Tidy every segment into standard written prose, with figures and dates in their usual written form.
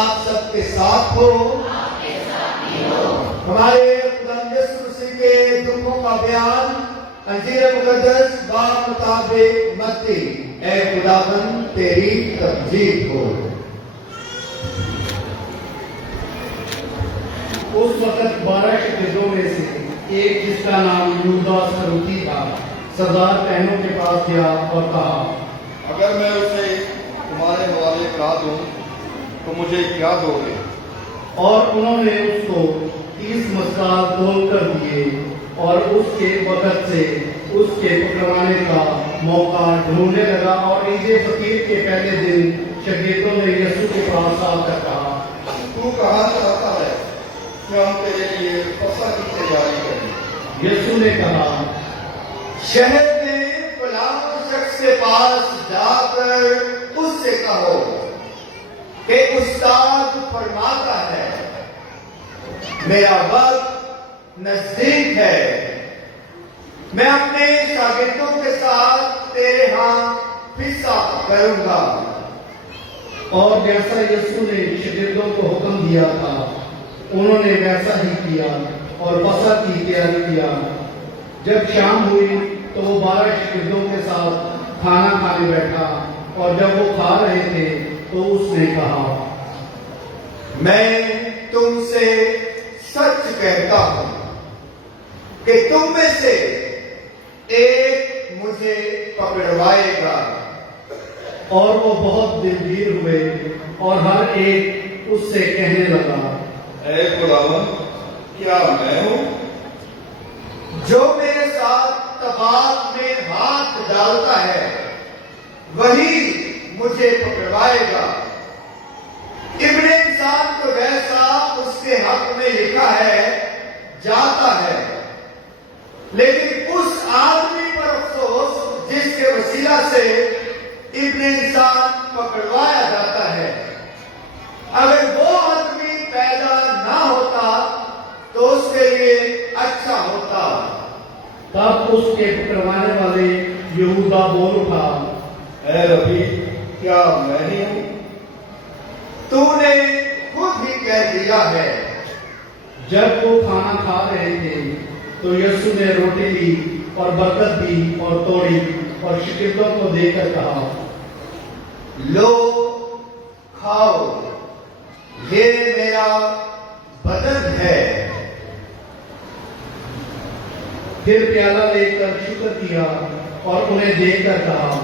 آپ سب کے ساتھ ہو۔ ہمارے خدا یسوع مسیح کے دکھوں کا بیان انجیل مقدس باب مطابق متی۔ اے خداوند تیری تمجید ہو۔ اس وقت 12 شاگردوں میں سے ایک جس کا نام یہودا اسکریوتی تھا سردار کہنوں کے پاس گیا اور کہا، اگر میں اسے تمہارے حوالے کرا دوں تو مجھے کیا دو گے؟ اور انہوں نے اس کو 30 مسکال تول کر دیے اور اس کے وقت سے اس کے پکڑوانے کا موقع ڈھونڈنے لگا۔ اور عید فطیر کے پہلے دن شاگردوں نے یسوع کے پاس آ کر کہا، تو کہاں چاہتا ہے کہ ہم تیرے لیے فصح کی تیاری کریں؟ یسوع نے کہا، شہر میں فلاں شخص کے پاس جا کر اس سے کہو کہ استاد فرماتا ہے میرا وقت نزدیک ہے، میں اپنے شاگردوں کے ساتھ تیرے ہاں فصح کروں گا۔ اور جیسا یسوع نے شاگردوں کو حکم دیا تھا انہوں نے ویسا ہی کیا اور فصح کی تیاری کیا۔ جب شام ہوئی تو وہ 12 شاگردوں کے ساتھ کھانا کھانے بیٹھا، اور جب وہ کھا رہے تھے تو اس نے کہا، میں تم سے سچ کہتا ہوں کہ تم میں سے ایک مجھے پکڑوائے گا۔ اور وہ بہت دلگیر ہوئے اور ہر ایک اس سے کہنے لگا، اے خداوند، کیا میں ہوں؟ جو میرے ساتھ طباخ میں ہاتھ ڈالتا ہے وہی مجھے پکڑوائے گا۔ ابن انسان کو جیسا اس کے حق میں لکھا ہے جاتا ہے، لیکن اس آدمی پر افسوس جس کے وسیلہ سے ابن انسان پکڑوایا جاتا ہے۔ اگر وہ آدمی پیدا نہ ہوتا تو اس کے لیے اچھا ہوتا۔ تب اس کے پکڑوانے والے یہودا بول اٹھا، اے ربی، کیا میں ہی ہوں؟ تو نے خود ہی کہہ دیا ہے۔ جب وہ کھانا کھا رہے تھے تو یسوع نے روٹی لی اور برکت دی اور توڑی اور شاگردوں کو دے کر کہا، لو کھاؤ، یہ میرا بدن ہے۔ پھر پیالہ لے کر شکر کیا اور انہیں دے کر کہا،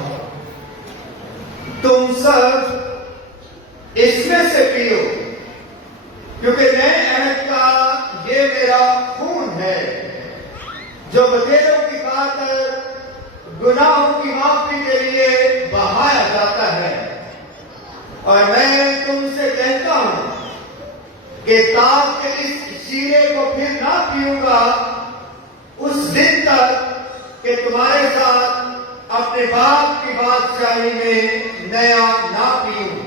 تم سب اس میں سے پیو، کیونکہ نئے عہد کا یہ میرا خون ہے جو بطیروں کی خاطر گناہوں کی معافی کے لیے بہایا جاتا ہے۔ اور میں تم سے کہتا ہوں کہ تاپ کے اس شیرے کو پھر نہ پیوں گا اس دن تک کہ تمہارے ساتھ اپنے باپ کی بادشاہی میں نیا نہ پیوں۔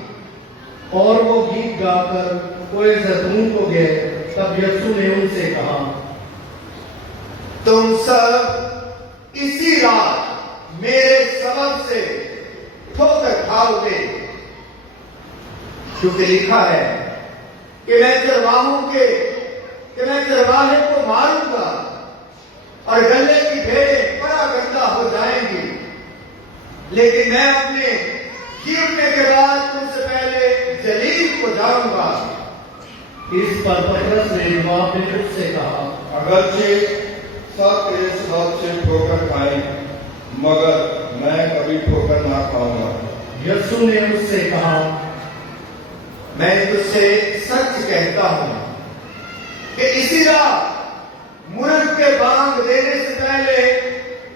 اور وہ گیت گا کر کوئے زیتون کو گئے۔ تب یسوع نے ان سے کہا، تم سب اسی رات میرے سبب سے ٹھوکر کھاؤ گے، کیونکہ لکھا ہے کہ میں چرواہے کو ماروں گا اور گلے کی بھیڑیں پراگندہ ہو جائیں گی، لیکن میں اپنے جیونے کے بعد تم سے پہلے جلیل کو جاؤں گا۔ اس پر پطرس نے جواب میں اس سے کہا، اگرچہ سب تیرے سبب سے ٹھوکر کھائیں مگر میں کبھی ٹھوکر نہ کھاؤں گا۔ یسوع نے اس سے کہا، میں تجھ سے سچ کہتا ہوں کہ اسی رات مرغ کے بانگ دینے سے پہلے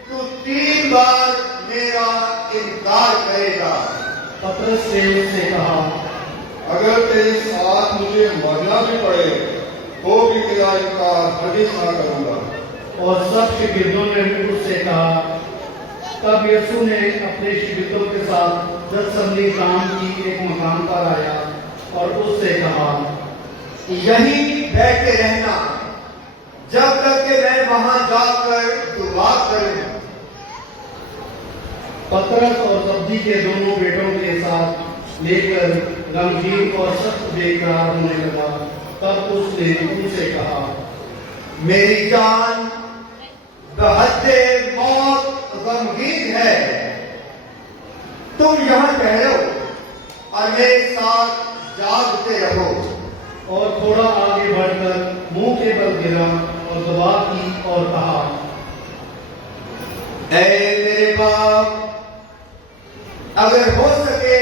تو 3 بار میرا انکار کرے گا۔ پطرس نے اس سے کہا، اگر تیرے ساتھ مجھے مرنا بھی پڑے تو بھی تیرا انکار ہرگز نہ کروں گا۔ اور سب شاگردوں نے بھی اس سے کہا۔ تب یسوع نے اپنے شاگردوں کے ساتھ 10 سملی کام کی ایک مکان پر آیا اور اس سے کہا، یہیں بیٹھے رہنا جب تک کہ میں وہاں جا کر دعا کروں۔ پطرس اور زبدی کے دونوں بیٹوں کے ساتھ لے کر गमगीन और सख्त बेकरार होने लगा। तब उसने उनसे कहा, मेरी जान बहद्दे मौत गमगीन है। तुम यहाँ ठहरो और मेरे साथ जागते रहो। और थोड़ा आगे बढ़कर मुंह के बल गिरा और दुआ की और कहा, ऐ मेरे बाप, अगर हो सके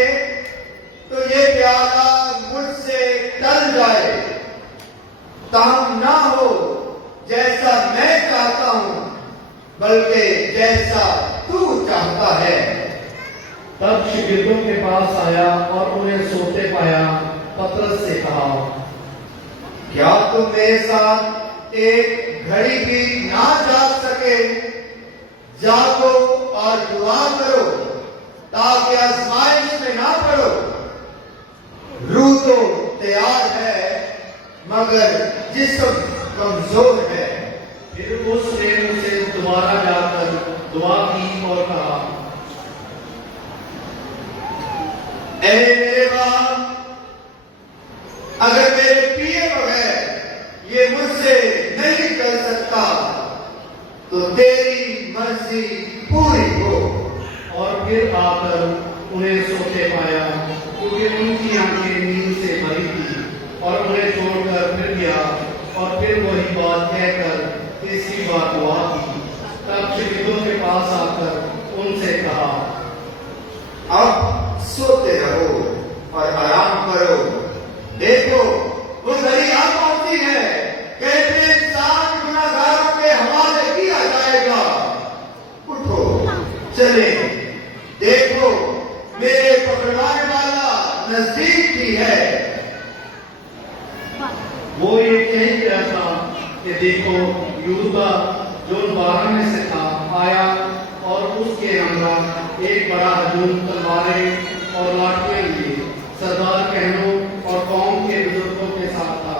तो ये प्याला मुझसे टल जाए, ताहम ना हो जैसा मैं चाहता हूं, बल्कि जैसा तू चाहता है। तब शिगिर्दों के पास आया और उन्हें सोते पाया। पतरस से कहा, क्या तुम मेरे साथ एक घड़ी भी ना जाग सके? जागो और दुआ करो ताकि आजमाइश में ना पड़ो। रूह तो तैयार है मगर जिस्म कमजोर है। फिर उसने उसे दोबारा जाकर दुआ की और कहा, ऐ मेरे बाप, अगर मेरे पिए बगैर ये मुझसे नहीं कर सकता तो तेरी मर्जी पूरी हो। और फिर आकर उन्हें सोते पाया, क्योंकि उनकी आंखें नींद से भरी थी। और उन्हें छोड़कर फिर गया और फिर वही बात कहकर तीसरी बार दुआ की। तब शिगिर्दों के पास आकर उनसे कहा, अब सोते रहो और आराम करो। देखो वो घड़ी आ पहुंची है, कैसे इंसान गुनाहगारों के हवाले किया जाएगा। उठो चले, देखो मेरे पकड़वाने वाला नजदीक ही है। वो ये कह गया था कि देखो यहूदा जो 12 में से था आया और उसके अंदर एक बड़ा हजूम तलवारें और लाठियां लिए सरदार कहनों और कौम के बुजुर्गों के साथ था।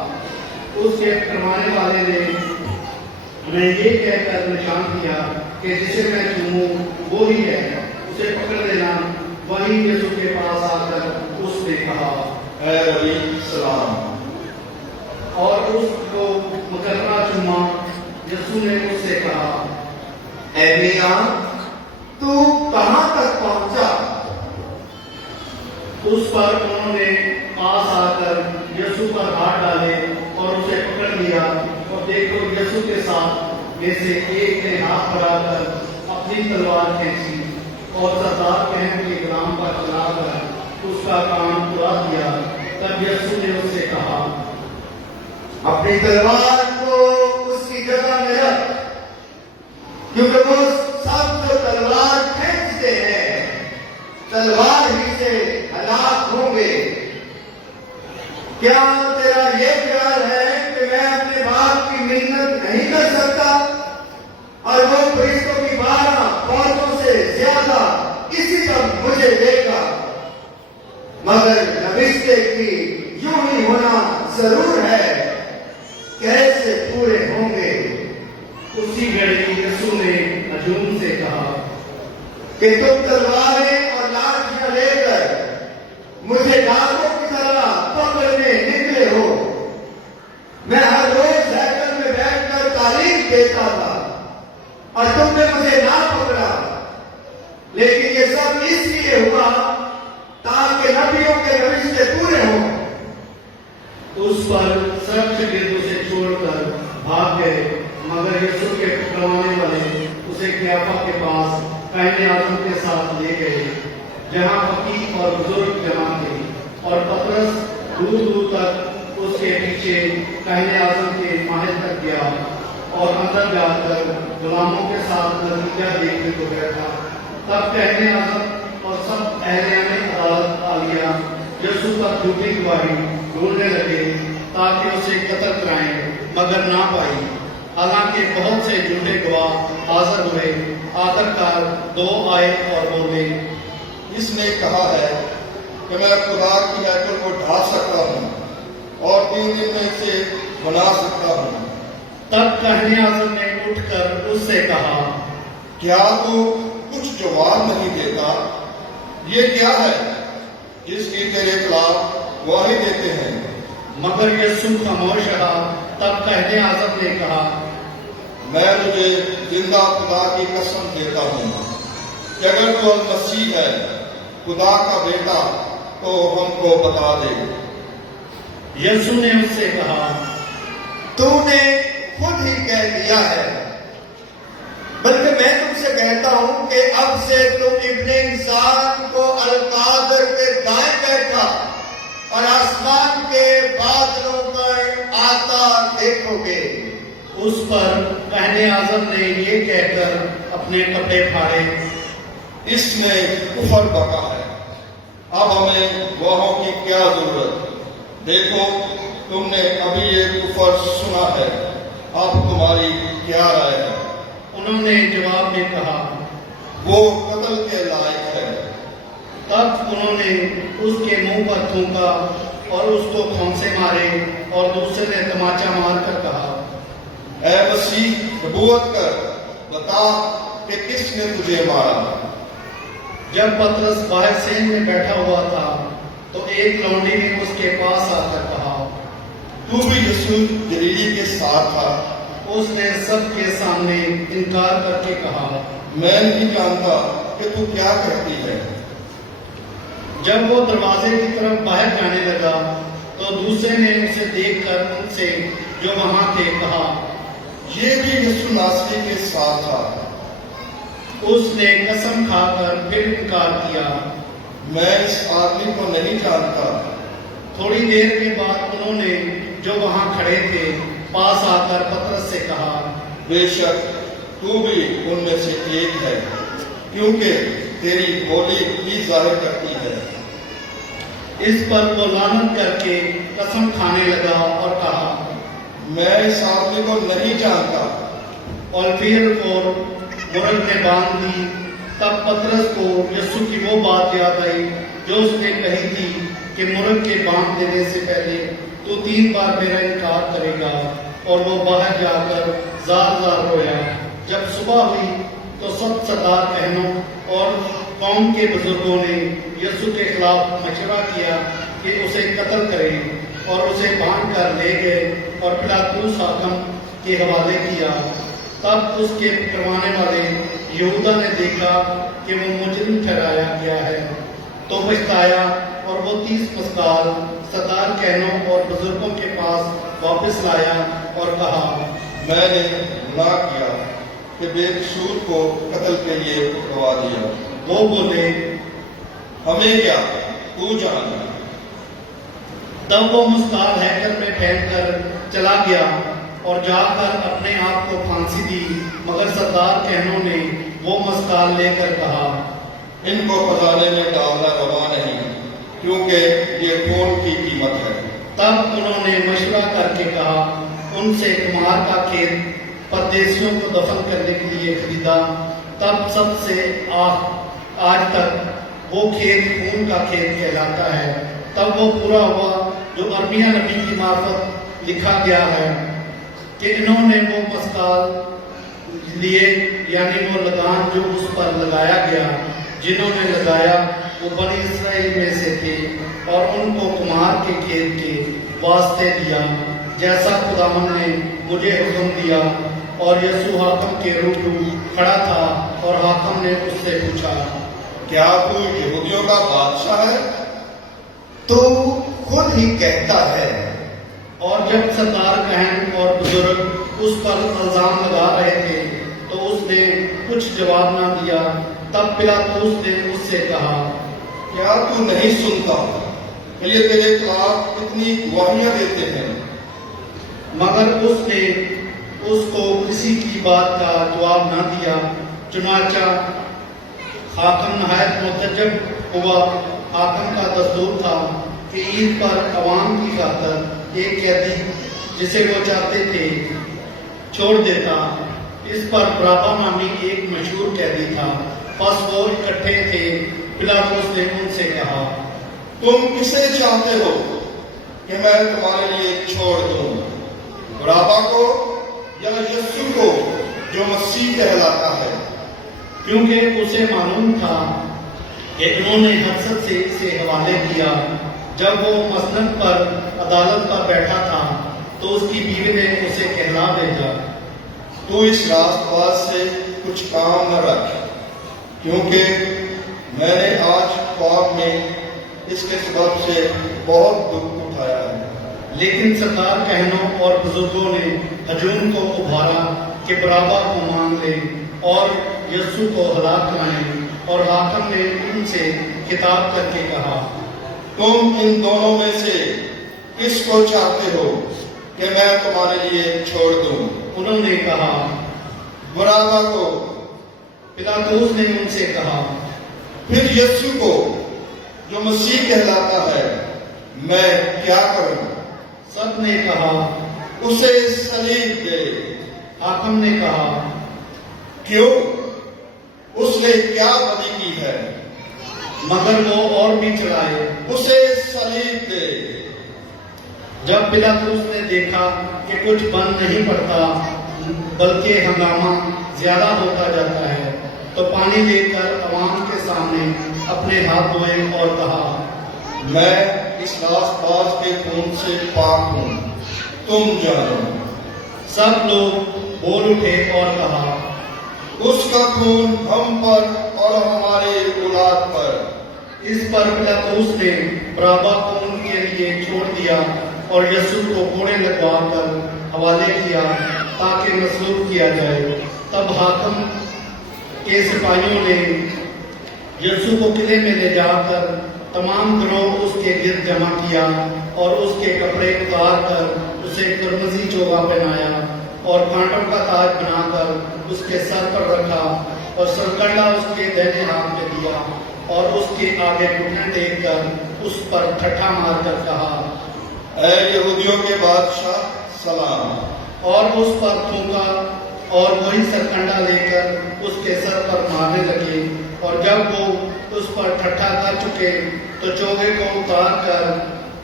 उसके पकड़वाने वाले ने उन्हें ये कहकर निशान दिया कि जिसे मैं चूमूं वो ही है, उसे पकड़ लेना। वहीं यीशु के पास आकर उसने कहा, ऐ वली सलाम। और उसको मुकर्रा चुमा। यीशु ने उससे कहा, ऐ मियां, तू कहां तक पहुंचा? उस पर उन्होंने पास आकर यीशु पर हाथ डाले और उसे पकड़ लिया। और देखो यीशु के साथ में से एक ने हाथ बढ़ाकर अपनी तलवार खींची और सरदार कहन के गुलाम पर चलाकर उसका कान उड़ा दिया। तब यीशु ने उससे कहा, अपनी तलवार को उसकी जगह में रख, क्योंकि वो सब जो तलवार खींचते हैं तलवार ही से हलाक होंगे। क्या तेरा ये ख्याल है कि मैं अपने बाप की मिन्नत नहीं कर सकता और वो फरिश्तों की 12 फौजों से ज्यादा इसी तक मुझे देगा? मगर नबिश्ते की यूं ही होना जरूर है, कैसे पूरे होंगे? उसी घड़ी यीशु ने हजूम से कहा कि तुम तलवारें और लाठियां लेकर मुझे डाकों की तरह पकड़ने निकले हो। मैं हर रोज हैकल में बैठकर तालीम देता था और तुमने मुझे ना पकड़ा, लेकिन ये सब इसलिए हुआ ताकि नबियों के नबिश्ते पूरे हों। उस पर सब शिगिर्द उसे छोड़कर भाग गए। मगर यीशु के पकड़वाने वाले उसे क्याफा के पास कहने आजम के साथ ले गए, जहाँ फकीह और बुजुर्ग जमा थे। और पतरस दूर दूर तक उसके पीछे कहने आजम के महल तक गया और अंदर जाकर गुलामों के साथ नतीजा देखने को बैठा। तब कहने आजम और सब अहलियाने अदालत आ लिया यीशु पर झूठी गवाही ढूंढने लगे ताकि उसे कत्ल कराएं, मगर ना पाई। हालांकि बहुत से झूठे गवाह हाजिर हुए। आखिरकार 2 आए और बोले, इसने कहा है कि मैं खुदा की हैकल को ढा सकता हूँ और 3 दिन में इसे बना सकता हूँ। तब कहने आजम ने उठकर उससे कहा, क्या तू कुछ जवाब नहीं देता? ये क्या है जिसकी तेरे खिलाफ گواہی دیتے ہیں۔ مگر یسوع خاموش رہا۔ تب قائد اعظم نے کہا، میں تجھے زندہ خدا کی قسم دیتا ہوں کہ اگر تو المسیح ہے، خدا کا بیٹا، تو ہم کو بتا دے۔ یسوع نے اس سے کہا، تو نے خود ہی کہہ دیا ہے، بلکہ میں تم سے کہتا ہوں کہ اب سے تم ابن انسان کو القادر کے دائیں بیٹھا اور آسمان کے بادلوں پر آتا دیکھو گے۔ اس پر قائد اعظم نے یہ کہہ کر اپنے کپڑے پھاڑے۔ اس نے کفر بکا ہے، اب ہمیں گواہوں کی کیا ضرورت؟ دیکھو، تم نے ابھی یہ کفر سنا ہے، اب تمہاری کیا رائے ہے؟ انہوں نے جواب میں کہا، وہ قتل کے لائق ہے۔ تب انہوں نے اس کے منہ پر تھونکا اور اس کو کھونسے مارے، اور دوسرے نے تماچا مار کر کہا، اے مسیح، نبوت کر، بتا کہ کس نے تجھے مارا؟ جب پطرس باہر سین میں بیٹھا ہوا تھا تو ایک لونڈی نے اس کے پاس آ کر کہا، تو بھی یسوع گلیلی کے ساتھ تھا؟ اس نے سب کے سامنے انکار کر کے کہا، میں نہیں جانتا کہ تو کیا کہتی ہے۔ جب وہ دروازے کی طرف باہر جانے لگا تو دوسرے نے اسے دیکھ کر ان سے جو وہاں تھے کہا، یہ بھی یسوع ناصری کے ساتھ تھا۔ اس نے قسم کھا کر پھر انکار کیا، میں اس آدمی کو نہیں جانتا۔ تھوڑی دیر کے بعد انہوں نے جو وہاں کھڑے تھے پاس آ کر پطرس سے کہا، بے شک تو بھی ان میں سے ایک ہے، کیونکہ تیری بولی بھی ظاہر کرتی ہے۔ اس پر وہ لعنت کر کے قسم کھانے لگا اور کہا، میں اس آدمی کو نہیں جانتا۔ اور پھر وہ مرغ نے باندھ دی۔ تب پطرس کو یسوع کی وہ بات یاد آئی جو اس نے کہی تھی کہ مرغ کے باندھ دینے سے پہلے تو 3 بار میرا انکار کرے گا، اور وہ باہر جا کر زار زار رویا۔ جب صبح ہوئی تو سب سردار کہنوں اور قوم کے بزرگوں نے یسوع کے خلاف مشورہ کیا کہ اسے قتل کریں، اور اسے باندھ کر لے گئے اور پلاطوس حاکم کے حوالے کیا۔ تب اس کے پکڑوانے والے یہودا نے دیکھا کہ وہ مجرم ٹھہرایا گیا ہے تو پچھتایا، اور وہ 30 مسکال سردار کہنوں اور بزرگوں کے پاس واپس لایا اور کہا، میں نے گناہ کیا کہ بے قصور کو قتل کے لیے پکڑوا دیا۔ وہ بولے، ہمیں کیا، تو جان۔ تب وہ مسکال ہیکل میں پھینک کر چلا گیا اور جا کر اپنے آپ کو پھانسی دی، مگر سردار کہنوں نے وہ مسکال لے کر کہا، ان کو خزانے میں ڈالنا روا نہیں، کیونکہ یہ خون کی قیمت ہے۔ تب انہوں نے مشورہ کر کے کہا، ان سے کمار کا کھیت پردیسیوں کو دفن کرنے کے لیے خریدا۔ تب سب سے آج تک وہ کھیت خون کا کھیت کہلاتا ہے۔ تب وہ پورا ہوا جو ارمیا نبی کی معرفت لکھا گیا ہے کہ انہوں نے وہ مسکال لیے، یعنی وہ لگام جو اس پر لگایا گیا، جنہوں نے لگایا وہ بنی اسرائیل میں سے تھے، اور ان کو کمار کے کھیت کے واسطے دیا، جیسا خداوند نے مجھے حکم دیا۔ اور یسوع حاکم کے روبرو کھڑا تھا، اور حاکم نے اس سے پوچھا، کیا تو یہودیوں کا بادشاہ ہے؟ تو خود ہی کہتا ہے۔ اور جب سردار کہن اور بزرگ اس پر الزام لگا رہے تھے تو اس نے کچھ جواب نہ دیا۔ تب پلاطوس نے اس سے کہا، کیا تو نہیں سنتا کہ یہ تیرے خلاف کتنی گواہیاں دیتے ہیں؟ مگر اس نے اس کو کسی کی بات کا جواب نہ دیا۔ چنانچہ حاکم نہایت متعجب ہوا۔ حاکم کا دستور تھا کہ عید پر عوام کی خاطر ایک قیدی جسے وہ چاہتے تھے چھوڑ دیتا۔ اس پر برابا نامی ایک مشہور قیدی تھا۔ پس وہ اکٹھے تھے۔ پلاطوس نے ان سے کہا، تم کسے چاہتے ہو کہ میں تمہارے لیے چھوڑ دوں، برابا کو یا یسوع کو جو مسیح کہلاتا ہے؟ کیونکہ اسے معلوم تھا کہ انہوں نے حقیقت سے اسے حوالے کیا۔ جب وہ مسند پر عدالت پر بیٹھا تھا تو اس کی بیوی نے اسے کہلا بھیجا، تو اس راست باز سے کچھ کام نہ رکھ، کیونکہ میں نے آج خواب میں اس کے سبب سے بہت دکھ اٹھایا ہے۔ لیکن سردار کہنوں اور بزرگوں نے ہجوم کو ابھارا کہ برابا کو مانگ لے اور یسوع کو ہلاک کرائیں، اور حاکم نے ان سے خطاب کر کے کہا، تم ان دونوں میں سے کس کو چاہتے ہو کہ میں تمہارے لیے چھوڑ دوں؟ انہوں نے کہا، برابا کو۔ پلاطوس نے ان سے کہا، پھر یسوع کو جو مسیح کہلاتا ہے میں کیا کروں؟ سب نے کہا، اسے صلیب دے۔ حاکم نے کہا، کیوں؟ اس نے کیا بدی کی ہے؟ مگر وہ اور بھی چڑھائے۔ اسے صلیب دے۔ جب پلاطوس نے دیکھا کہ کچھ بند نہیں پڑتا بلکہ ہنگامہ زیادہ ہوتا جاتا ہے، تو پانی لے کر عوام کے سامنے اپنے ہاتھ دھوئے اور کہا، میں اس راست باز کے خون سے پاک ہوں، تم جانو۔ سب لوگ بول اٹھے اور کہا، اس کا خون ہم پر اور ہمارے اولاد پر۔ اس پر پلاطوس نے برابا کو ان کے لیے چھوڑ دیا اور یسوع کو کوڑے لگوا کر حوالے کیا تاکہ مصلوب کیا جائے۔ تب حاکم کے سپاہیوں نے یسوع کو قلعے میں لے جا کر تمام گروہ اس کے گرد جمع کیا اور اس کے کپڑے اتار کر اسے قرمزی چوغا پہنایا اور کانٹوں کا تاج بنا کر اس کے سر پر رکھا اور سرکنڈا اس کے دائیں ہاتھ میں دیا اور اس کے آگے گھٹنے ٹیک کر اس پر ٹھٹھا مار کر کہا، اے یہودیوں کے بادشاہ سلام۔ اور اس پر تھوکا اور وہی سرکنڈا لے کر اس کے سر پر مارنے لگے، اور جب وہ اس پر ٹھٹھا کر چکے تو چوغے کو اتار کر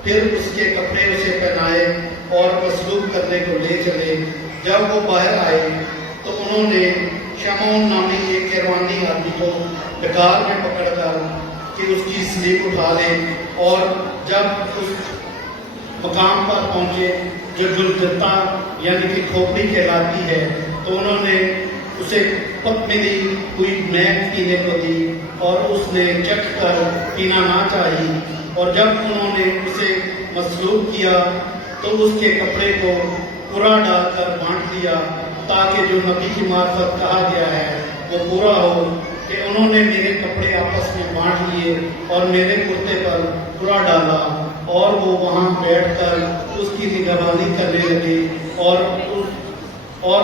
پھر اس کے کپڑے اسے پہنائے اور مصلوب کرنے کو لے چلے۔ جب وہ باہر آئے تو انہوں نے شمعون نامی ایک کیروانی آدمی کو ڈکار میں پکڑ کر کہ اس کی سلیب اٹھا لے، اور جب اس مقام پر پہنچے جو گلگتہ یعنی کہ کھوپڑی کہلاتی ہے، تو انہوں نے اسے پک ملی ہوئی میخ پینے کو دی، اور اس نے چکھ کر پینا نہ چاہی، اور جب انہوں نے اسے مصلوب کیا تو اس کے کپڑے کو پورا ڈال کر بانٹ دیا، تاکہ جو نبی کی معرفت کہا گیا ہے وہ پورا ہو کہ انہوں نے میرے کپڑے آپس میں بانٹ لیے اور میرے کرتے پر پورا ڈالا۔ اور وہ وہاں بیٹھ کر اس کی نگہبانی کرنے لگے اور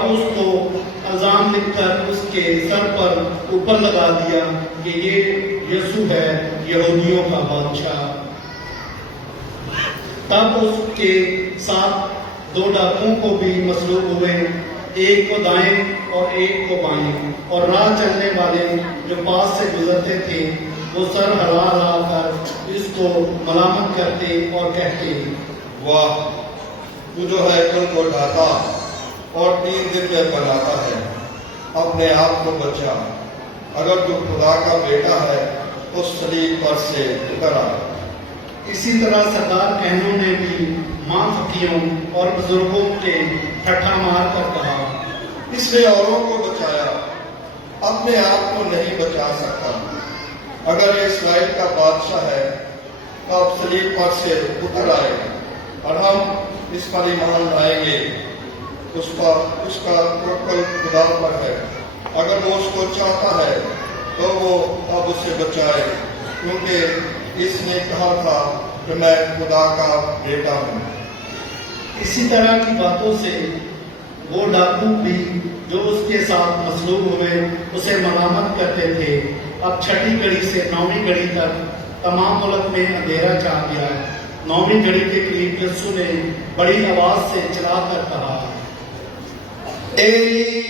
اس کو الزام لکھ کر اس کے سر پر اوپر لگا دیا کہ یہ یسوع ہے یہودیوں کا بادشاہ۔ تب اس کے ساتھ 2 ڈاکوؤں کو بھی مصلوب ہوئے، ایک کو دائیں اور ایک کو بائیں، اور راہ چلنے والے جو پاس سے گزرتے تھے وہ سر ہلا ہلا کر اس کو ملامت کرتے اور کہتے، واہ، تو جو ہیکل کو ڈھاتا اور 3 دن میں بناتا ہے، اپنے آپ کو بچا۔ اگر تو خدا کا بیٹا ہے تو صلیب پر سے اتر آ۔ اسی طرح سردار کہنوں نے بھی ماں فقیوں اور بزرگوں کے ٹھٹھا مار کر کہا، اس نے اوروں کو بچایا، اپنے آپ کو نہیں بچا سکتا۔ اگر یہ اسرائیل کا بادشاہ ہے تو اب صلیب پر سے اتر آئے اور ہم اس پر ایمان لائیں گے۔ اس کا توکل خدا پر ہے۔ اگر وہ اس کو چاہتا ہے تو وہ اب اسے بچائے، کیونکہ اس نے کہا تھا کہ میں خدا کا بیٹا ہوں۔ اسی طرح کی باتوں سے وہ ڈاکو بھی جو اس کے ساتھ مصلوب ہوئے اسے ملامت کرتے تھے۔ اب 6 گھڑی سے 9ویں گھڑی تک تمام ملک میں اندھیرا چھا گیا۔ 9ویں گھڑی کے قریب یسوع نے بڑی آواز سے چلا کر کہا، ایلی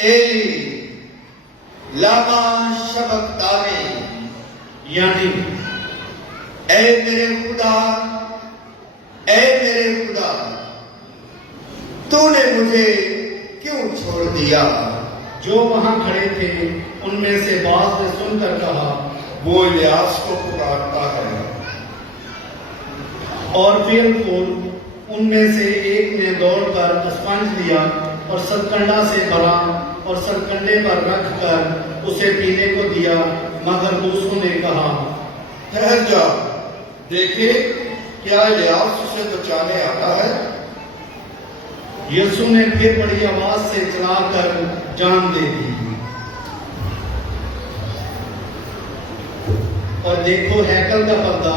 ایلی لاما شبقتانی، یعنی اے میرے خدا، اے میرے خدا، تو نے مجھے کیوں چھوڑ دیا؟ جو وہاں کھڑے تھے ان میں سے بعض نے سن کر کہا، وہ الیاس کو پکارتا ہے۔ اور فیل فول ان میں سے ایک نے دوڑ کر اسپنج لیا اور سرکنڈا سے بھرا اور سرکنڈے پر رکھ کر اسے پینے کو دیا، مگر دوسروں نے کہا ٹھہر جا، دیکھے کیا الیاس اسے بچانے آتا ہے؟ یسوع نے پھر بڑی آواز سے چلا کر جان دے دی، اور دیکھو ہیکل کا پردہ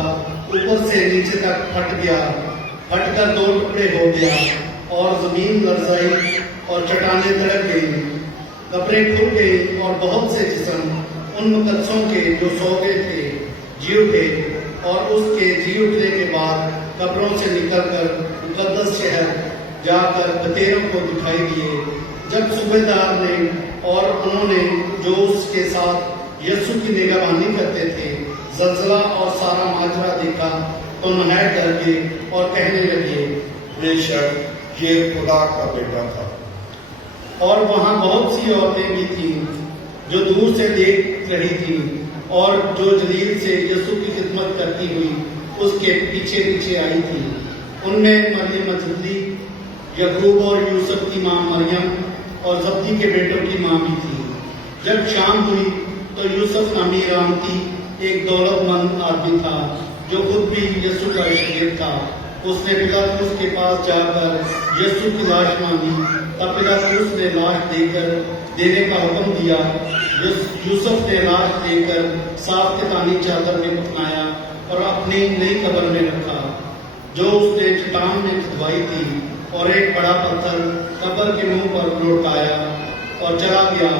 اوپر سے نیچے تک پھٹ گیا، پھٹ کر دو ٹکڑے ہو گیا، اور زمین لرزائی اور چٹانیں دھڑک گئی، قبریں کھل گئی، اور بہت سے جسم ان مقدسوں کے جو سو گئے تھے جی اٹھے، اور اس کے جی اٹھنے کے بعد قبروں سے نکل کر مقدس شہر جا کر بتیروں کو دکھائی دیے۔ جب صوبے دار نے اور انہوں نے جو اس کے ساتھ یسوع کی نگہبانی کرتے تھے زلزلہ اور سارا ماجرا دیکھا تو نہایت ڈر گئے اور کہنے لگے بے شک یہ خدا کا بیٹا تھا۔ اور وہاں بہت سی عورتیں بھی تھیں جو دور سے دیکھ رہی تھیں، اور جو جلیل سے یسوع کی خدمت کرتی ہوئی اس کے پیچھے پیچھے آئی تھی۔ ان میں مریم مجدلی، یعقوب اور یوسف کی ماں مریم، اور زبدی کے بیٹوں کی ماں بھی تھی۔ جب شام ہوئی تو یوسف نامی رامتی ایک دولت مند آدمی تھا جو خود بھی یسوع کا شاگرد تھا، اس نے پلاطس کے پاس جا کر یسوع کی لاش مانگی۔ تب پلاطس نے لاش دینے کا حکم دیا۔ یوسف نے لاش دے کر صاف کتانی چادر میں دفنایا اور اپنی نئی قبر میں رکھا جو اس نے چٹان میں کھدوائی تھی، اور ایک بڑا پتھر قبر کے منہ پر لوٹایا اور چلا گیا،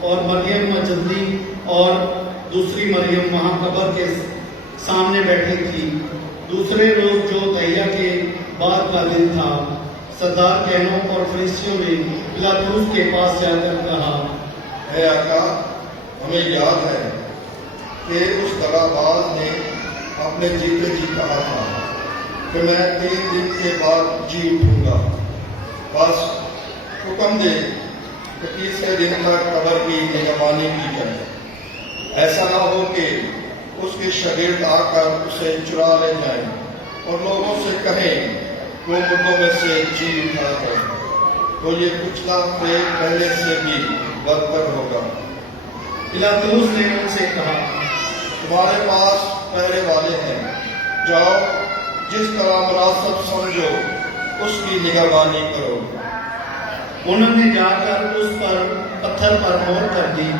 اور مریم مجدلی اور دوسری مریم وہاں قبر کے سامنے بیٹھی تھی۔ دوسرے روز جو تہیہ کے بعد کا دن تھا، سردار کہنوں اور فریسیوں نے پلاطس کے پاس جا کر کہا اے آقا، ہمیں یاد ہے کہ اس دغا باز نے اپنے جیتے جی کہا تھا کہ میں 3 دن کے بعد جی اٹھوں گا، بس حکم دے کہ تیسرے دن تک قبر کی نگہبانی کی جائے، ایسا نہ ہو کہ اس کے شاگرد آ کر اسے چرا لے جائیں اور لوگوں سے کہیں وہ مردوں میں سے جی اٹھا ہے، تو یہ پچھلا فریب پہلے سے بھی بدتر ہوگا۔ پلاطس نے ان سے کہا تمہارے پاس پہرے والے ہیں، جاؤ جس طرح مناسب سمجھو اس کی نگہبانی کرو۔ انہوں نے جا کر اس پر پتھر پر مہر کر دی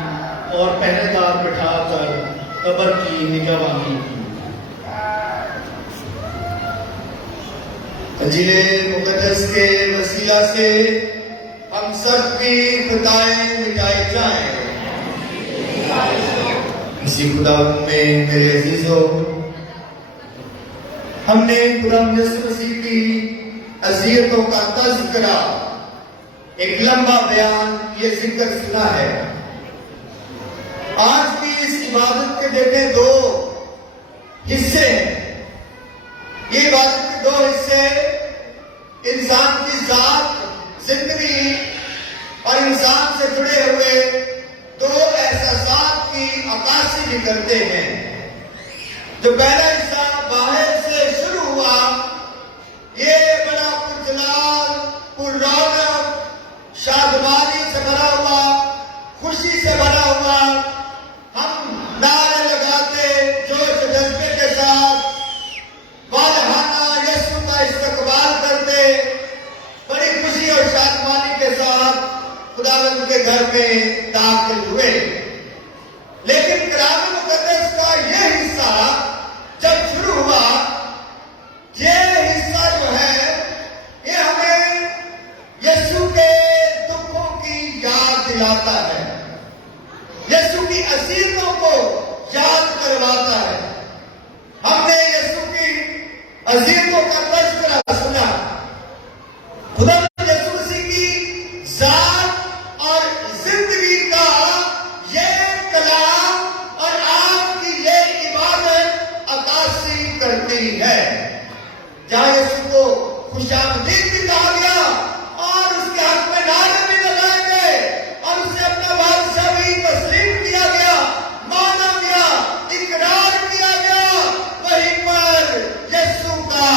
اور پہرے دار بٹھا کر قبر کی نگہبانی کی۔ انجیل مقدس کے وسیلہ سے ہم سب کی خطائیں مٹائی جائیں۔ اسی خدا میں میرے عزیزو، ہم نے خدا یسوع مسیح کی اذیتوں کا تذکرہ، ایک لمبا بیان، یہ ذکر سنا ہے۔ آج بھی اس عبادت کے دیکھیں 2 حصے ہیں۔ یہ عبادت کے 2 حصے انسان کی ذات، زندگی اور انسان سے جڑے ہوئے 2 احساسات کی عکاسی بھی کرتے ہیں۔ جو پہلا حصہ باہر سے شروع ہوا، یہ بڑا پرجلال، پررونق، شادمانی سے بھرا ہوا، خوشی سے بھرا ہوا، ہم نعرے لگاتے جوش و جذبے کے ساتھ والہانہ یسوع کا استقبال کرتے، بڑی خوشی اور شادمانی کے ساتھ خداوند کے گھر میں داخل ہوئے۔ لیکن کلام مقدس کا یہ حصہ جب شروع ہوا، یہ حصہ جو ہے یہ ہمیں یسوع کے دکھوں کی یاد دلاتا ہے، یسوع کی اذیتوں کو یاد کرواتا ہے۔ ہم نے یسوع کی اذیتوں کا تذکرہ سنا۔ خدا یسوع مسیح کی ذات اور زندگی کا یہ کلام اور آپ کی یہ عبادت عکاسی کرتی ہے۔ جہاں یسوع کو خوش آمدید بھی کہا گیا اور اس کے حق میں نعرے بھی لگائے گئے اور اسے اپنا بادشاہ بھی تسلیم کیا گیا، مانا گیا، اقرار کیا گیا، وہیں پر یسوع کا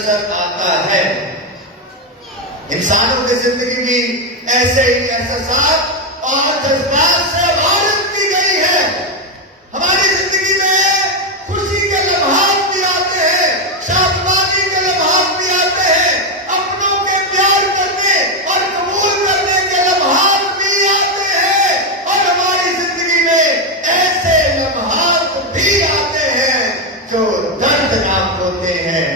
नजर आता है। इंसानों की जिंदगी भी ऐसे ही एहसास और जज्बात से भारत की गई है। हमारी जिंदगी में खुशी के लम्हात भी आते हैं, शादमानी के लम्हात भी आते हैं, अपनों के प्यार करने और कबूल करने के लम्हात भी आते हैं, और हमारी जिंदगी में ऐसे लम्हात भी आते हैं जो दर्दनाक होते हैं,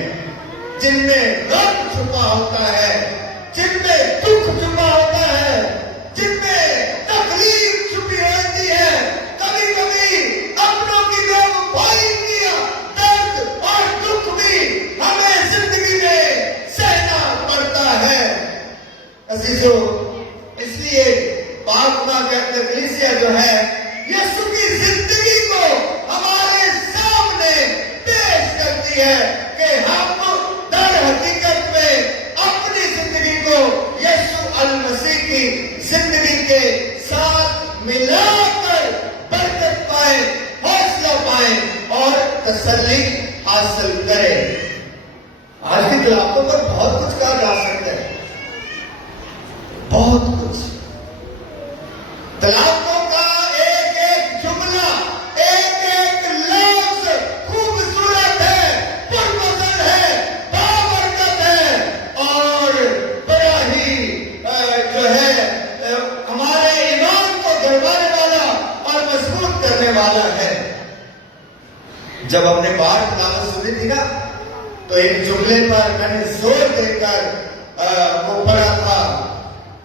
जिनमें दर्द छुपा होता है, जिनमें दुख छुपा होता है, जिनमें तकलीफ छुपी रहती है। कभी कभी अपनों की बेवफाई की दर्द और दुख भी हमें जिंदगी में सहना पड़ता है। अजीजों, इसलिए पाक खुदा कहते हैं, कलीसिया जो है यीशु की जिंदगी को हमारे सामने पेश करती है कि हम दर हकीकत में अपनी जिंदगी को यीशु अल मसीह की जिंदगी के साथ मिलाकर बरकत पाए, हौसला पाए और तसल्ली हासिल करें। आज की तलाकों पर बहुत कुछ कहा जा सकता है, बहुत कुछ। तलाकों का एक एक जुमला, एक एक लफ्ज खूबसूरत है, पुरमसर है, बाबरकत है और बड़ा ही जो है हमारे ईमान को गड़वाने वाला और मजबूत करने वाला है। जब हमने बाहर तलावत सुनी थी ना, तो एक जुमले पर मैंने जोर देकर वो पढ़ा था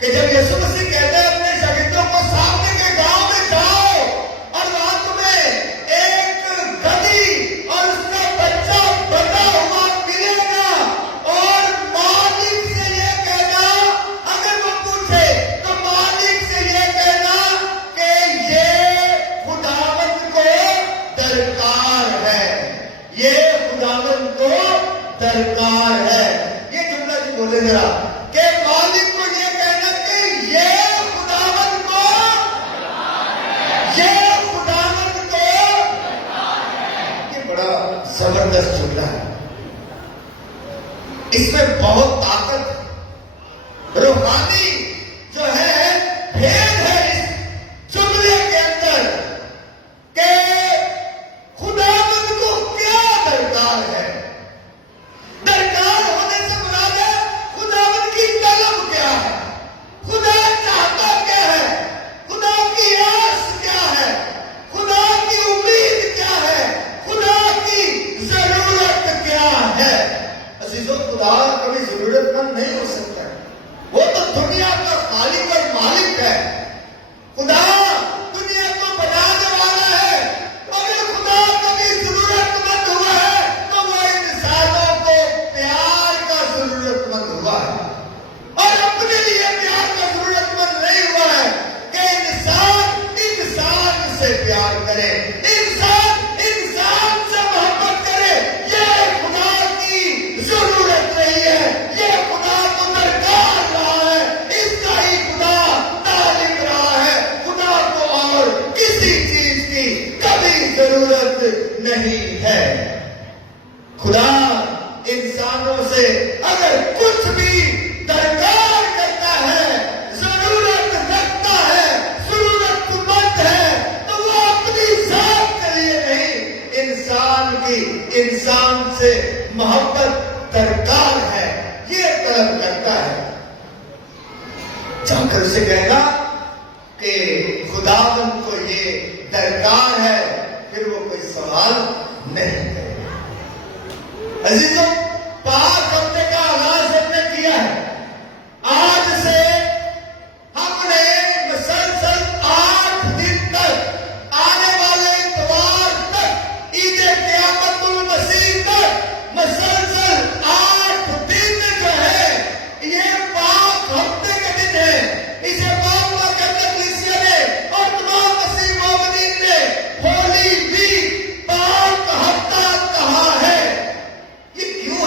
कि जब यीशु मसीह कहते हैं अपने शागिर्दों को सामने के गांव में जाओ और वहां तुम्हें एक गधी और उसका बच्चा बंधा हुआ मिलेगा, और मालिक से ये कहना, अगर वो पूछे तो मालिक से ये कहना कि ये खुदावंद को दरकार है, ये खुदावंद को दरकार है। ये जुमला जी बोले जरा कि मालिक को ये कहना कि ये खुदावंद को, ये खुदावंद को, ये बड़ा जबरदस्त जुमला है। इसमें बहुत ताकत, रूहानी जो है भेद है इस जुमले के अंदर कि खुदावंद को क्या दरकार है। दरकार होने से मुराद है खुदावंद की तलब क्या है, खुदा चाहता क्या है, खुदा की आस क्या है, खुदा की उम्मीद क्या है, खुदा की जरूरत क्या है। अजीजों, खुदा कभी जरूरतमंद नहीं हो सकता है, वो तो दुनिया का खालिक और मालिक है। खुदा दुनिया को बनाने वाला है। अगर खुदा कभी जरूरतमंद हुआ है तो वो इंसानों को प्यार का जरूरतमंद हुआ है, और अपने लिए प्यार का जरूरतमंद नहीं हुआ है कि इंसान इंसान से प्यार करे, इंसान इंसान से मोहब्बत करे। ये खुदा की जरूरत नहीं है, ये खुदा को दरकार रहा है, इसका ही खुदा तालिब रहा है। खुदा को और किसी चीज की कभी जरूरत नहीं है। खुदा इंसानों से अगर कुछ भी दरकार करता है, जरूरत रखता है, जरूरतमंद है, तो वो अपनी जात के लिए नहीं, इंसान की इंसान से मोहब्बत दरकार है, ये तलब करता है। जाकर उसे कहना कि खुदावंद को ये दरकार है, फिर वो कोई सवाल नहीं करेगा। अजीजों, 5 हफ्ते का आगाज हमने किया है। आज से हमने मुसलसल 8 दिन तक, आने वाले इतवार तक, ईद क़यामतुल मसीह तक, मुसलसल 8 दिन जो है, ये 5 हफ्ते का दिन है। इसे पाक खुदा कहते हैं, कलीसिया ने और तमाम मसीह मोमिनीन ने होली वीक, पाक हफ्ता कहा है। ये क्यों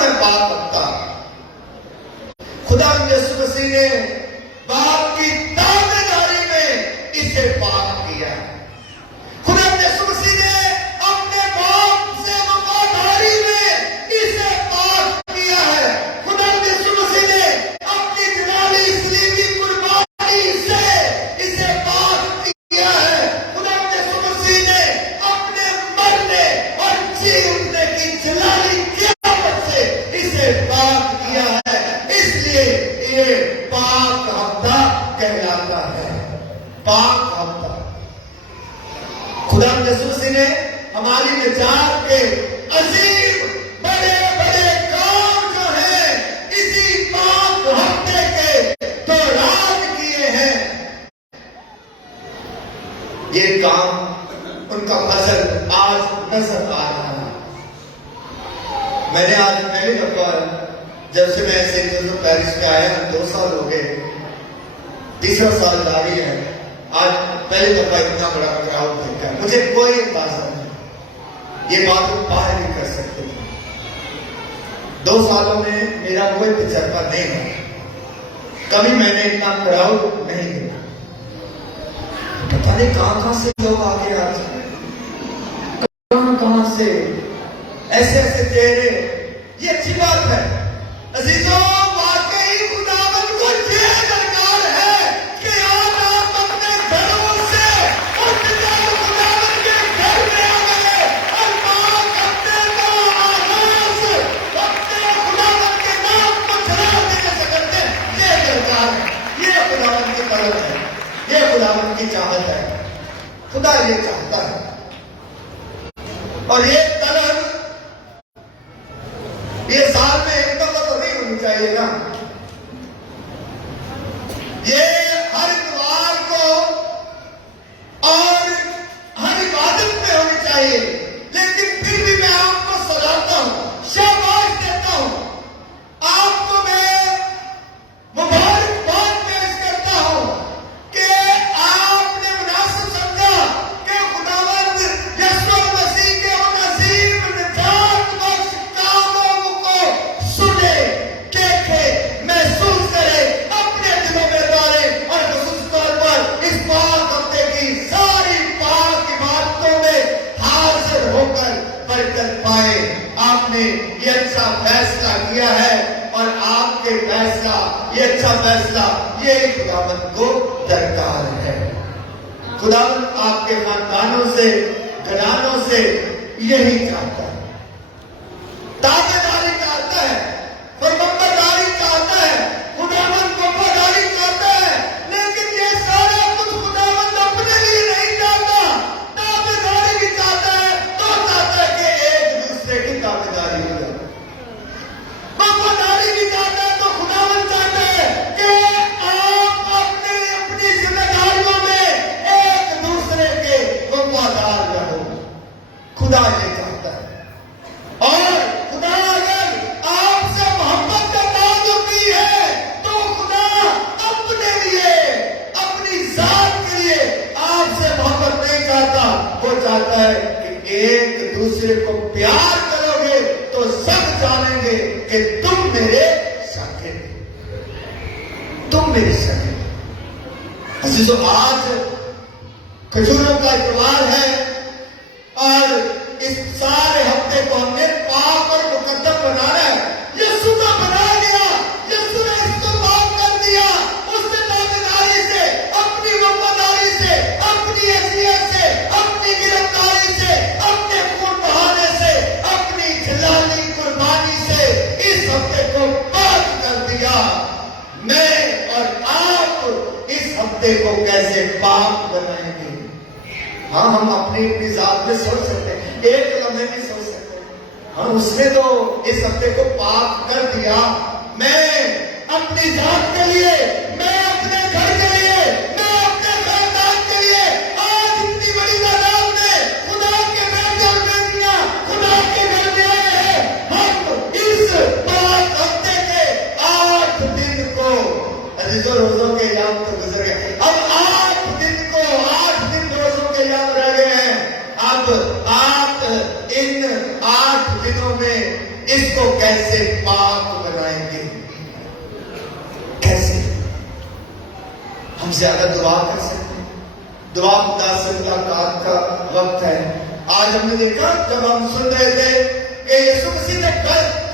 खुदा यीशु मसीह ने हमारी निजात के अजीम बड़े बड़े काम जो हैं इसी 5 हफ्ते के दौरान किए हैं। ये काम उनका फजल आज नजर आ रहा है। मैंने आज पहली दफा जब से मैं ऐसे पेरिस में आया 2 साल हो गए, 3रा साल जारी है। आज पहली दफा इतना बड़ा क्राउड देखा है। मुझे कोई अंदाजा नहीं, ये बात बाहर नहीं कर सकते। 2 सालों में मेरा कोई तजर्बा नहीं है, कभी मैंने इतना क्राउड नहीं देखा। पता नहीं कहां से लोग आगे आ रहे हैं, कहां से ऐसे ऐसे चेहरे। ये अच्छी बात है अजीजों, वाकई खुदावंद को ये दरकार है कि आज आप अपने घरों से उठ कर खुदावंद के घर में आ गए और 5 हफ्ते का आगाज अपने खुदावंद के नाम को चढ़ा देने से करते हैं। ये दरकार है, ये खुदावंद की तलब है, ये खुदावंद की चाहत है। खुदा ये चाहता है और ये तलब ये साल में एक दफा तो नहीं होनी चाहिए ना। ये हर इतवार को और हर इबादत में होनी चाहिए। लेकिन फिर भी मैं आपको सलाहता हूं, शाबाश देता हूं, आपको मैं मुबारकबाद पेश करता हूं कि आपने मुनासिब समझा कि खुदावंद यीशु मसीह के उन अजीम निजात बख्श कामों को सुने, देखे, महसूस करे, अपने दिलों में डाले और खुसूस तौर पर इस 5 हफ्ते की सारी पाक इबादतों में हाजिर होकर बरकत पाए। आपने ये अच्छा फैसला किया है और आपके फैसला, ये अच्छा फैसला, ये खुदावंद को दरकार है। खुदावंद आपके खानदानों से, घरानों से यही चाहता है, ताबेदारी चाहता है, फरमाबरदारी चाहता है, खुदावंद वफादारी चाहता है। लेकिन ये सारा कुछ खुदावंद अपने लिए नहीं चाहता, ताबेदारी भी चाहता है तो चाहता है कि एक दूसरे की ताबेदारी हो जाए। वफादारी भी चाहता है तो खुदावंद चाहता है कि आप अपनी जिम्मेदारियों में एक दूसरे के वफादार रहो। खुदा ये चाहता है। और खुदा अगर आपसे मोहब्बत का ताल्लुक भी है तो खुदा अपने लिए, अपनी जात के लिए आपसे मोहब्बत नहीं चाहता। वो चाहता है कि एक दूसरे को प्यार करोगे तो सब जानेंगे कि तुम मेरे शागिर्द, तुम मेरे शागिर्द। अजीजों, आज खजूरों का इतवार है और इस सारे हफ्ते को हमने पाक और मुकद्दस बनाना है। यीशु का बना दिया, यीशु ने इसको पाक कर दिया। उसने ताबेदारी से, अपनी वफादारी से, अपनी हैसियत से, अपनी गिरफ्तारी से, अपने खून बहाने से, अपनी जलाली कुर्बानी से इस हफ्ते को पाक कर दिया। मैं और आप इस हफ्ते को कैसे पाक बनाएंगे? हाँ, हम अपनी जात में सोच सकते हैं, एक लम्हे में सोच सकते हैं। हम उसने तो इस हफ्ते को पाक कर दिया। मैं अपनी जात के लिए, मैं अपने घर के लिए, मैं अपने खानदान के लिए आज इतनी बड़ी तादाद में खुदा के बेटे और बेटियां खुदा के घर में आए हैं। हम इस पाक हफ्ते के 8 दिन को, अजीजों, रोजों के याद तो गुजर गए, अब 8 दिन को, 8 दिन रोजों के याद रह गए हैं। अब आप इन 8 दिनों में इसको कैसे पाक बनाएंगे? कैसे? हम ज्यादा दुआ कर सकते हैं। दुआ खुदा से मुलाकात का वक्त है। आज हमने देखा, जब हम सुन रहे थे कि यीशु मसीह ने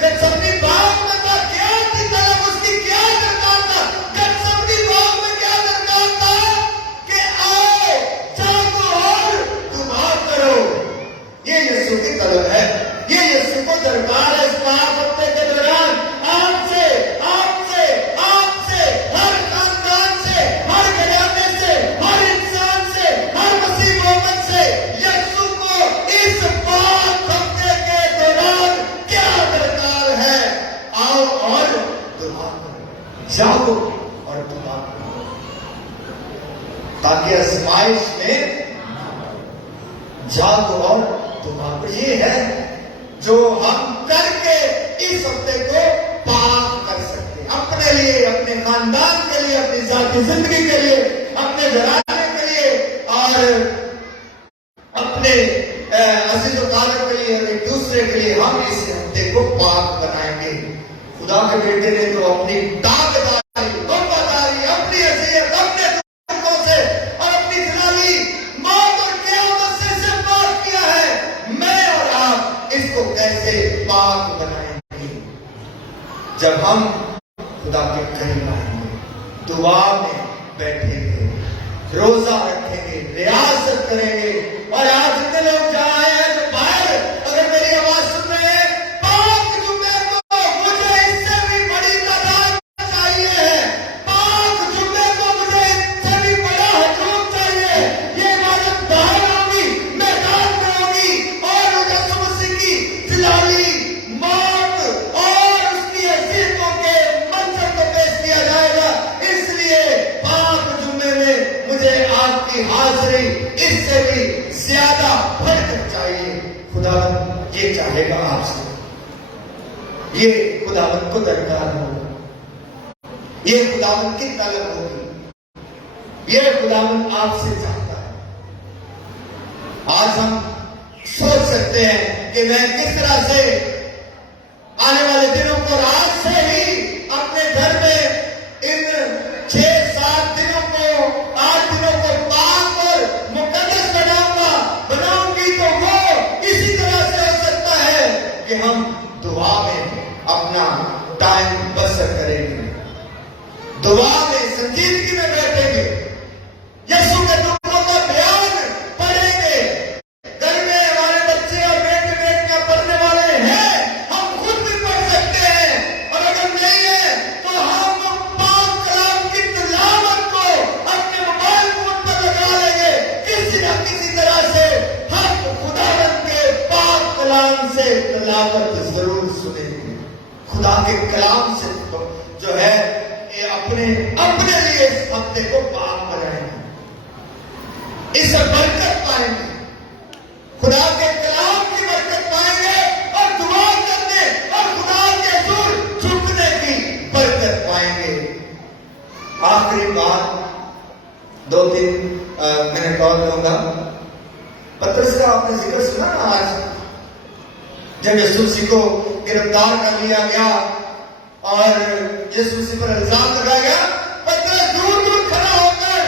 गतसमनी बाग में था, क्या थी तलब उसकी, क्या दरकार था? गतसमनी बाग में क्या दरकार था कि आओ, जागो और दुआ करो। ये यीशु की तलब है, ये यीशु को दरकार है। इस 5 हफ्ते के दौरान आपसे, आपसे, आपसे, हर खानदान से, हर घराने से, हर इंसान से, हर मसीह मोहम्मद से यही जागो और दुआ करो। ये है जो हम करके इस हफ्ते को पार कर सकते हैं, अपने लिए, अपने खानदान के लिए, अपनी जाती जिंदगी के लिए, अपने घराने के लिए और अपने अजीज के लिए, एक दूसरे के लिए हम इस हफ्ते को पाक बनाएंगे। खुदा के बेटे ने तो अपनी ताकतदारी, वफादारी, अपनी असीयत, अपने दुखों से और अपनी जलाली मौत और क़यामत से पाक किया है। मैं और आप इसको कैसे पाक बनाएंगे? जब हम खुदा के करीब आएंगे, दुआ में बैठेंगे, रोजा रखेंगे, रियासत करेंगे। और आज इतने लोग जहाँ आए हैं जो बाहर अगर मेरी आवाज सुन रहे हैं, पाक जुम्मे को मुझे इससे भी बड़ी तादाद चाहिए है। पाक जुम्मे को मुझे इससे भी बड़ा हजूम चाहिए। ये इबादत बाहर होगी, मैदान में होगी और यीशु मसीह की जलाली मौत और उसकी अजीमों के मंजर को पेश किया जाएगा। इसलिए पाक जुम्मे में मुझे आपकी हाजिरी इससे भी ज्यादा बढ़कर चाहिए। खुदा ये चाहेगा आपसे, ये खुदावंत को दरकार होगा, ये खुदावंत की तलब होगी, ये खुदावंत आपसे चाहता है। आज हम सोच सकते हैं कि मैं किस तरह से आने वाले दिनों को आज से ही अपने घर में इन 6-7 दिनों को, 8 दिनों को पाक और मुकद्दस बनाऊंगी। तो वो इसी तरह से हो सकता है कि हम दुआ में अपना टाइम बसर करेंगे, दुआ में संजीदगी में बैठेंगे, यीशु के दुखों का बयान पढ़ेंगे। घर में हमारे बच्चे और बेटे बेटियां पढ़ने वाले हैं, हम खुद भी पढ़ सकते हैं। और अगर नहीं है तो हम पाक कलाम की तिलावत को अपने मोबाइल फोन पर लगा लेंगे। किसी न किसी तरह से हम खुदावंत के पाक कलाम से तिलावत जरूर सुनेंगे। खुदा के कलाम से तो जो है ये अपने लिए इस हफ्ते को पाक बनाएंगे, इससे बरकत पाएंगे, खुदा के कलाम की बरकत पाएंगे और दुआ करने और खुदा के हुजूर झुकने की बरकत पाएंगे। आखिरी बात 2-3 मिनट और लूंगा। पतरस का आपने जिक्र सुना आज, जब यीशु मसीह को गिरफ्तार कर लिया गया और यीशु मसीह पर इल्जाम लगाया गया। पतरस दूर दूर खड़ा होकर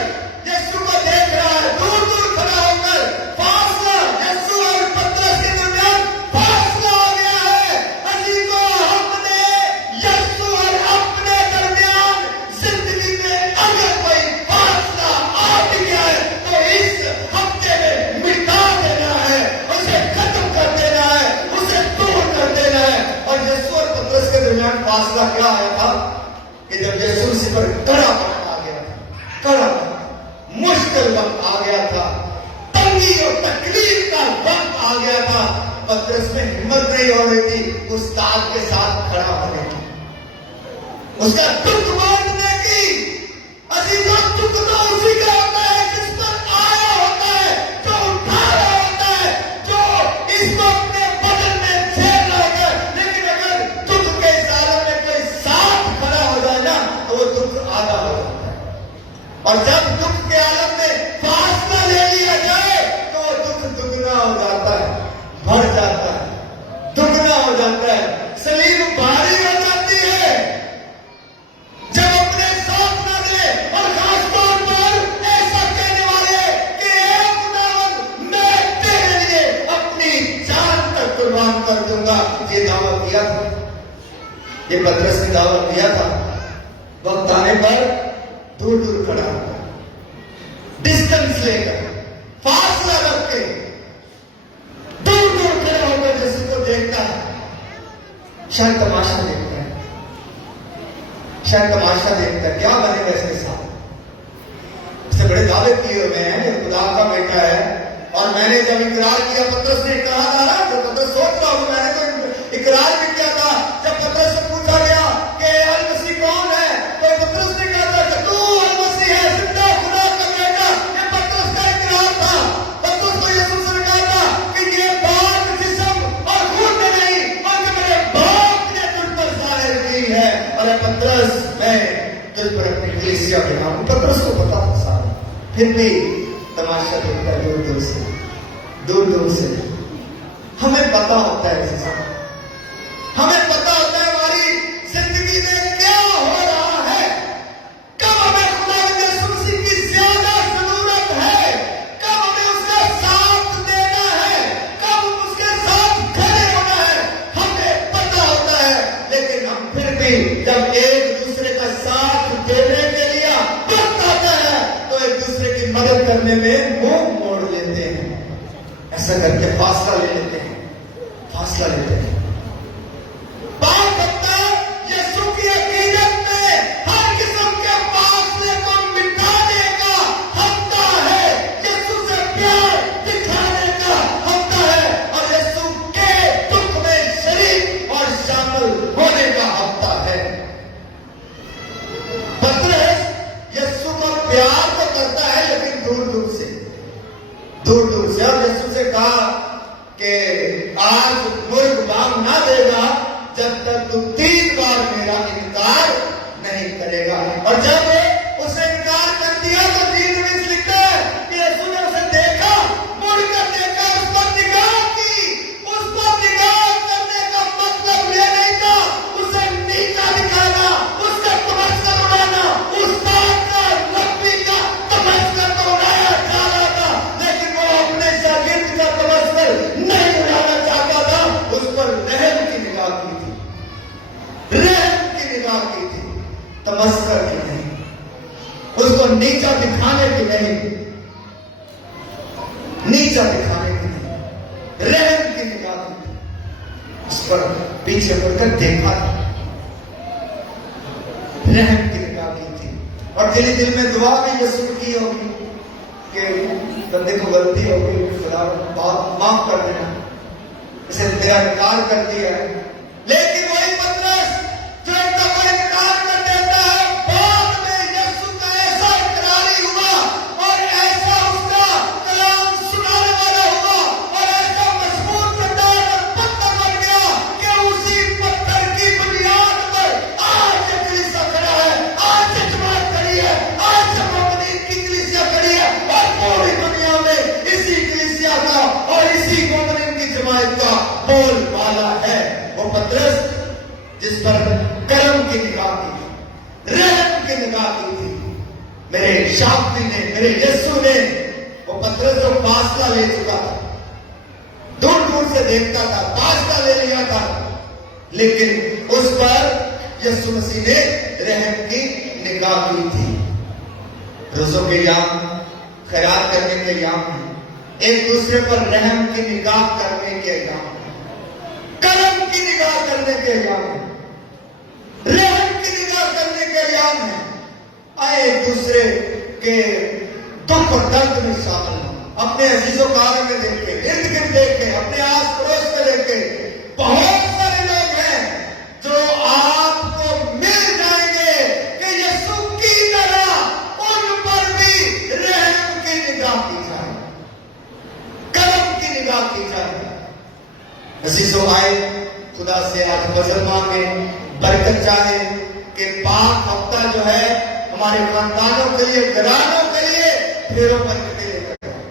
यीशु को देख रहा है, दूर दूर खड़ा होकर। फासला यीशु और पतरस के दरमियान फासला आ गया है। अजीजों, हमने यीशु और अपने दरमियान जिंदगी में अगर कोई फासला आ भी गया है तो इस हफ्ते में मिटा देना है, उसे खत्म कर देना है, उसे दूर कर देना है। और यीशु और पतरस के दरमियान फासला क्या आया था कि जब यीशु मसीह पर कड़ा वक्त आ गया था, कड़ा मुश्किल वक्त आ गया था, तंगी और तकलीफ का वक्त आ गया था, पतरस में हिम्मत नहीं हो रही थी उस्ताद के साथ खड़ा होने की, उसका दुख बांटने की। अजीजों, दुख तो उसी का होता है जिस पर आया होता है, जो उठा रहा होता है, जो इसको अपने बदन में झेल रहा होता है। लेकिन अगर दुख के इस आलम में कोई साथ खड़ा हो जाए ना तो वो दुख आधा हो जाता है। और जब दुख के आलम में फासला ले लिया जाए तो वो दुख दुगना हो जाता है, बढ़ जाता है, दुगना हो जाता है, सलीब भारी हो जाती है। जब अपने साथ ना दे और खास तौर पर ऐसा कहने वाले कि ऐ खुदावंद, मैं तेरे लिए अपनी जान तक कुर्बान कर दूंगा, ये दावा किया था, ये पतरस ने दावा किया था। वक्त आने पर दूर दूर खड़ा होगा, डिस्टेंस लेकर, फासला रख के दूर दूर खड़ा होकर जिसको देखता है, शायद तमाशा देखता है, शायद तमाशा देखता है, क्या बनेगा इसके साथ। इससे बड़े दावे किए हुए हैं, ये खुदा का बेटा है। और मैंने जब इकरार किया, पतरस ने कहा था ना, तो पतरस सोच रहा हूं, मैंने तो इकरार भी किया था। जब पतरस से पूछा गया कि अल मसीह कौन है, तो पतरस ने कहा था कि तू अल मसीह है, जिंदा खुदा का बेटा। ये पतरस का इकरार था। पतरस को यीशु से कहा था कलीसिया के नाम। पतरस को पता था सारा, फिर भी तमाशा देखता है दूर दूर से, दूर दूर से। हमें पता होता है ऐसे सब, हमें पता होता है हमारी जिंदगी में क्या हो रहा है, कब हमें खुदा यीशु मसीह की ज्यादा जरूरत है, कब हमें उसका साथ देना है, कब उसके साथ खड़े होना है, हमें पता होता है। लेकिन हम फिर भी जब एक दूसरे का साथ देने के लिए वक्त आता है तो एक दूसरे की मदद करने में मुंह मोड़ लेते हैं, ऐसा करके फासला ले लेते हैं, फासला लेते हैं। बात करता है यीशु की अकीदत में हर किस्म के फासले को मिटाने का हफ्ता है, यीशु से प्यार दिखाने का हफ्ता है, और यीशु के दुख में शरीक और शामिल होने का हफ्ता है। पतरस यीशु को प्यार तो करता है लेकिन दूर दूर से, दूर दूर से। और यीशु से कहा कि आज मुर्ग मांग ना देगा जब तक तू 3 बार मेरा इनकार नहीं करेगा। और जब उसने इनकार कर दिया तो 3 मिनट लिखता है कि यीशु ने उसे देखा, मुड़कर देखा, उस पर निगाह की। उस पर निगाह करने का मतलब यह नहीं था उसे नीचा दिखाना, उसका तमस्कर उड़ाना, उस बात का नबी का तमस्कर तो उड़ाया जा रहा था, लेकिन वो अपने शागिर्द का तमस्कर नहीं उड़ाना चाहता था। उस पर रहम की निगाह की थी, रहम की निगाह की थी, तमस्कर की नहीं, उसको नीचा दिखाने की नहीं, नीचा दिखाने की नहीं, रहम की निगाह की थी। उस पर पीछे मुड़कर देखा था, रहम की निगाह की थी। और दिल में दुआ भी यीशु की होगी कि बंदे को गलती होगी, खुदा बात माफ कर देना, इसे तेरा इनकार कर दिया है। लेकिन वही पतरस जो एक दफा इनकार कर देता है, बाद में यीशु का ऐसा इकरारी हुआ और ऐसा उसका कलाम सुनाने वाला हुआ और ऐसा मजबूत किरदार और पत्थर बन गया कि उसी पत्थर की बुनियाद पर आज कलीसिया खड़ा है, आज जमात खड़ी है, आज मोमिनीन की कलीसिया खड़ी है, और पूरी दुनिया में इसी कलीसिया का और इसी मोमिनीन की जमात का बोल वाला है वो पतरस, जिस पर करम की निगाह की थी, रहम की निगाह की थी। मेरे शास्त्री ने, मेरे यीशु ने, वो पतरस जो फासला ले चुका था, दूर दूर से देखता था, फासला ले लिया था, लेकिन उस पर यीशु मसीह ने रहम की निगाह की थी। रोजों के याम, खैरात करने के याम है, एक दूसरे पर रहम की निगाह करने के याम, करम की निगाह करने के याम है, रहम की निगाह करने के याम है। आए एक दूसरे के दुख और दर्द में शामिल हो, अपने अजीजों कार में देखे, इर्द गिर्द देखे, अपने आस पड़ोस में देखे। बहुत सारे लोग हैं जो आपको मिल जाएंगे कि यीशु की तरह उन पर भी रहम की निगाह की जाए, करम की निगाह की जाए। अजीजों आए खुदा से आज वजन मांगे, बरकत चाहे कि पाक हफ्ता जो है हमारे खानदानों के लिए, घरानों के लिए ढेरों बरकतें लेकर आए,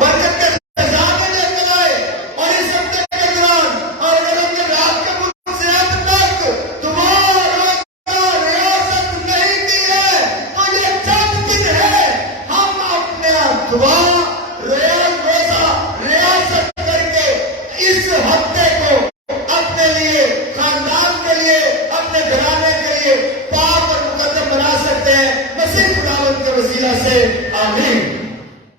बरकत के खजाने लेकर आए। और इस हफ्ते के दौरान और रमजान रात के मुल्क से अब तक दुआ रोज़ा रियासत नहीं की है तो ये चंद दिन है, हम अपने दुआ रोज़ा रियासत करके इस हफ्ते को अपने लिए, खानदान के लिए, अपने घराने के लिए पाक और मुकद्दस बना सकते हैं। मसीह खुदावंद के वसीला से आमीन।